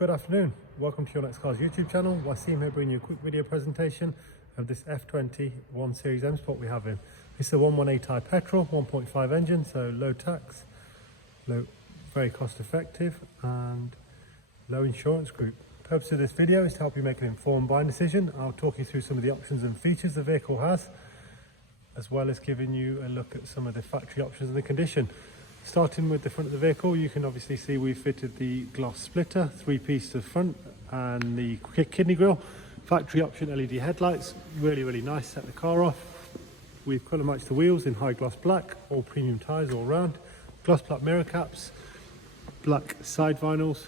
Good afternoon, welcome to your Next Cars YouTube channel. Wasim here bringing you a quick video presentation of this F20 1 Series M Sport we have in. This is a 118i petrol, 1.5 engine, so low tax, very cost effective and low insurance group. The purpose of this video is to help you make an informed buying decision. I'll talk you through some of the options and features the vehicle has, as well as giving you a look at some of the factory options and the condition. Starting with the front of the vehicle, you can obviously see we've fitted the gloss splitter, 3-piece to the front, and the kidney grille. Factory option LED headlights, really nice. Set the car off. We've colour matched the wheels in high gloss black, all premium tyres all round. Gloss black mirror caps, black side vinyls.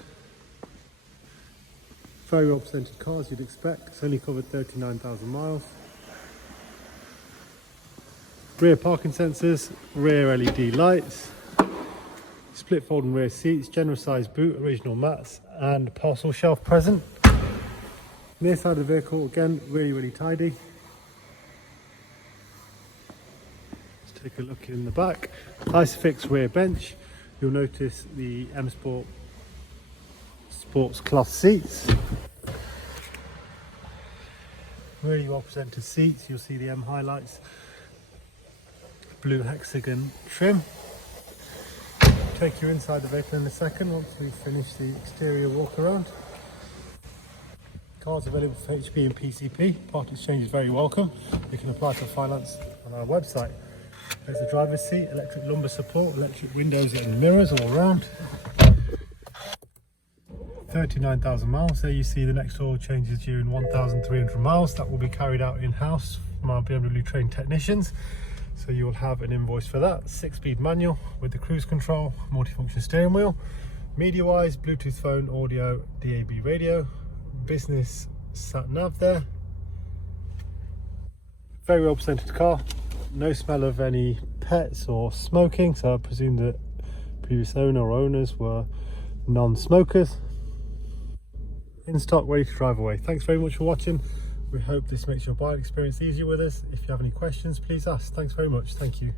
Very well presented car as you'd expect. It's only covered 39,000 miles. Rear parking sensors, rear LED lights, split folding rear seats, generous sized boot, original mats and parcel shelf present. Near side of the vehicle, again, really tidy. Let's take a look in the back. Isofix rear bench. You'll notice the M Sport sports cloth seats. Really well presented seats. You'll see the M highlights. Blue hexagon trim. Take you inside the vehicle in a second once we've finished the exterior walk around. Cars available for HP and PCP. Part exchange is very welcome. You can apply for finance on our website. There's the driver's seat, electric lumbar support, electric windows and mirrors all around. 39,000 miles. There you see the next oil changes during 1,300 miles. That will be carried out in-house from our BMW trained technicians. So you will have an invoice for that. 6-speed manual with the cruise control, multifunction steering wheel. Media-wise, Bluetooth phone, audio, DAB radio, business sat nav there. Very well presented car. No smell of any pets or smoking, so I presume that previous owner or owners were non-smokers. In stock, ready to drive away. Thanks very much for watching. We hope this makes your buying experience easier with us. If you have any questions, please ask. Thanks very much. Thank you.